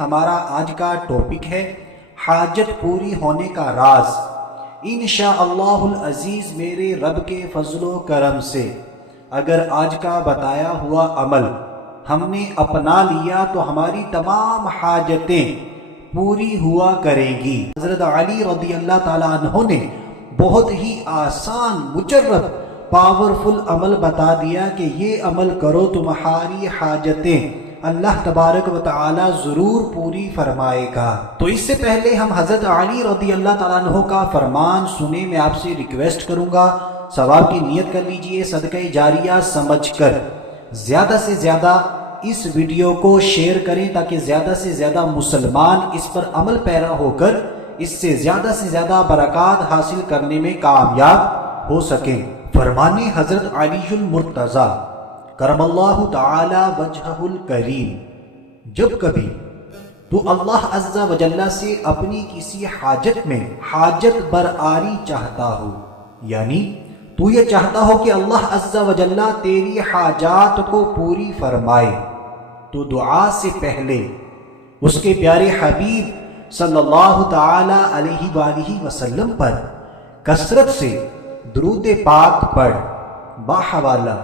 ہمارا آج کا ٹاپک ہے حاجت پوری ہونے کا راز۔ انشاءاللہ العزیز میرے رب کے فضل و کرم سے اگر آج کا بتایا ہوا عمل ہم نے اپنا لیا تو ہماری تمام حاجتیں پوری ہوا کریں گی۔ حضرت علی رضی اللہ تعالیٰ عنہ نے بہت ہی آسان مجرب پاورفل عمل بتا دیا کہ یہ عمل کرو تمہاری حاجتیں اللہ تبارک و تعالی ضرور پوری فرمائے گا۔ تو اس سے پہلے ہم حضرت علی رضی اللہ تعالیٰ عنہ کا فرمان سنیں، میں آپ سے ریکویسٹ کروں گا ثواب کی نیت کر لیجئے صدقہ جاریہ سمجھ کر زیادہ سے زیادہ اس ویڈیو کو شیئر کریں تاکہ زیادہ سے زیادہ مسلمان اس پر عمل پیرا ہو کر اس سے زیادہ برکات حاصل کرنے میں کامیاب ہو سکیں۔ فرمان حضرت علی المرتضیٰ کرم اللہ تعالی وجہہ الکریم، جب کبھی تو اللہ عز و جل سے اپنی کسی حاجت میں حاجت برآری چاہتا ہو، یعنی تو یہ چاہتا ہو کہ اللہ عز و جل تیری حاجات کو پوری فرمائے، تو دعا سے پہلے اس کے پیارے حبیب صلی اللہ تعالی علیہ وآلہ وسلم پر کثرت سے درود پاک پڑھ باحوالہ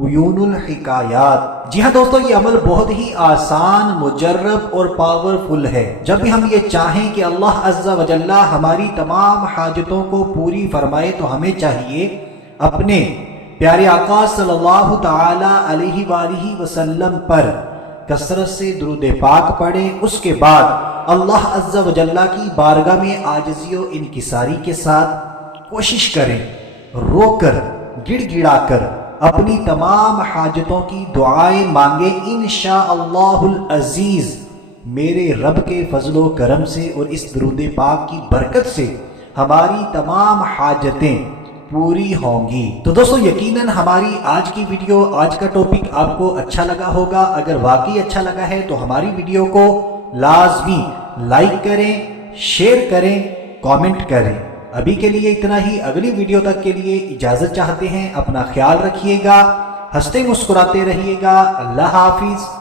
عیون الحکایات۔ جی ہاں دوستو، یہ عمل بہت ہی آسان، مجرب اور پاورفل ہے۔ جب بھی ہم یہ چاہیں کہ اللہ عز و جل ہماری تمام حاجتوں کو پوری فرمائے تو ہمیں چاہیے اپنے پیارے آقا صلی اللہ تعالی علیہ وآلہ وسلم پر کثرت سے درود پاک پڑھیں، اس کے بعد اللہ عز و جل کی بارگاہ میں عاجزی و انکساری کے ساتھ کوشش کریں، رو کر گڑ گڑا کر اپنی تمام حاجتوں کی دعائیں مانگیں۔ انشاءاللہ العزیز میرے رب کے فضل و کرم سے اور اس درود پاک کی برکت سے ہماری تمام حاجتیں پوری ہوں گی۔ تو دوستو یقیناً ہماری آج کی ویڈیو، آج کا ٹاپک آپ کو اچھا لگا ہوگا۔ اگر واقعی اچھا لگا ہے تو ہماری ویڈیو کو لازمی لائک کریں، شیئر کریں، کامنٹ کریں۔ ابھی کے لیے اتنا ہی، اگلی ویڈیو تک کے لیے اجازت چاہتے ہیں۔ اپنا خیال رکھیے گا، ہنستے مسکراتے رہیے گا۔ اللہ حافظ۔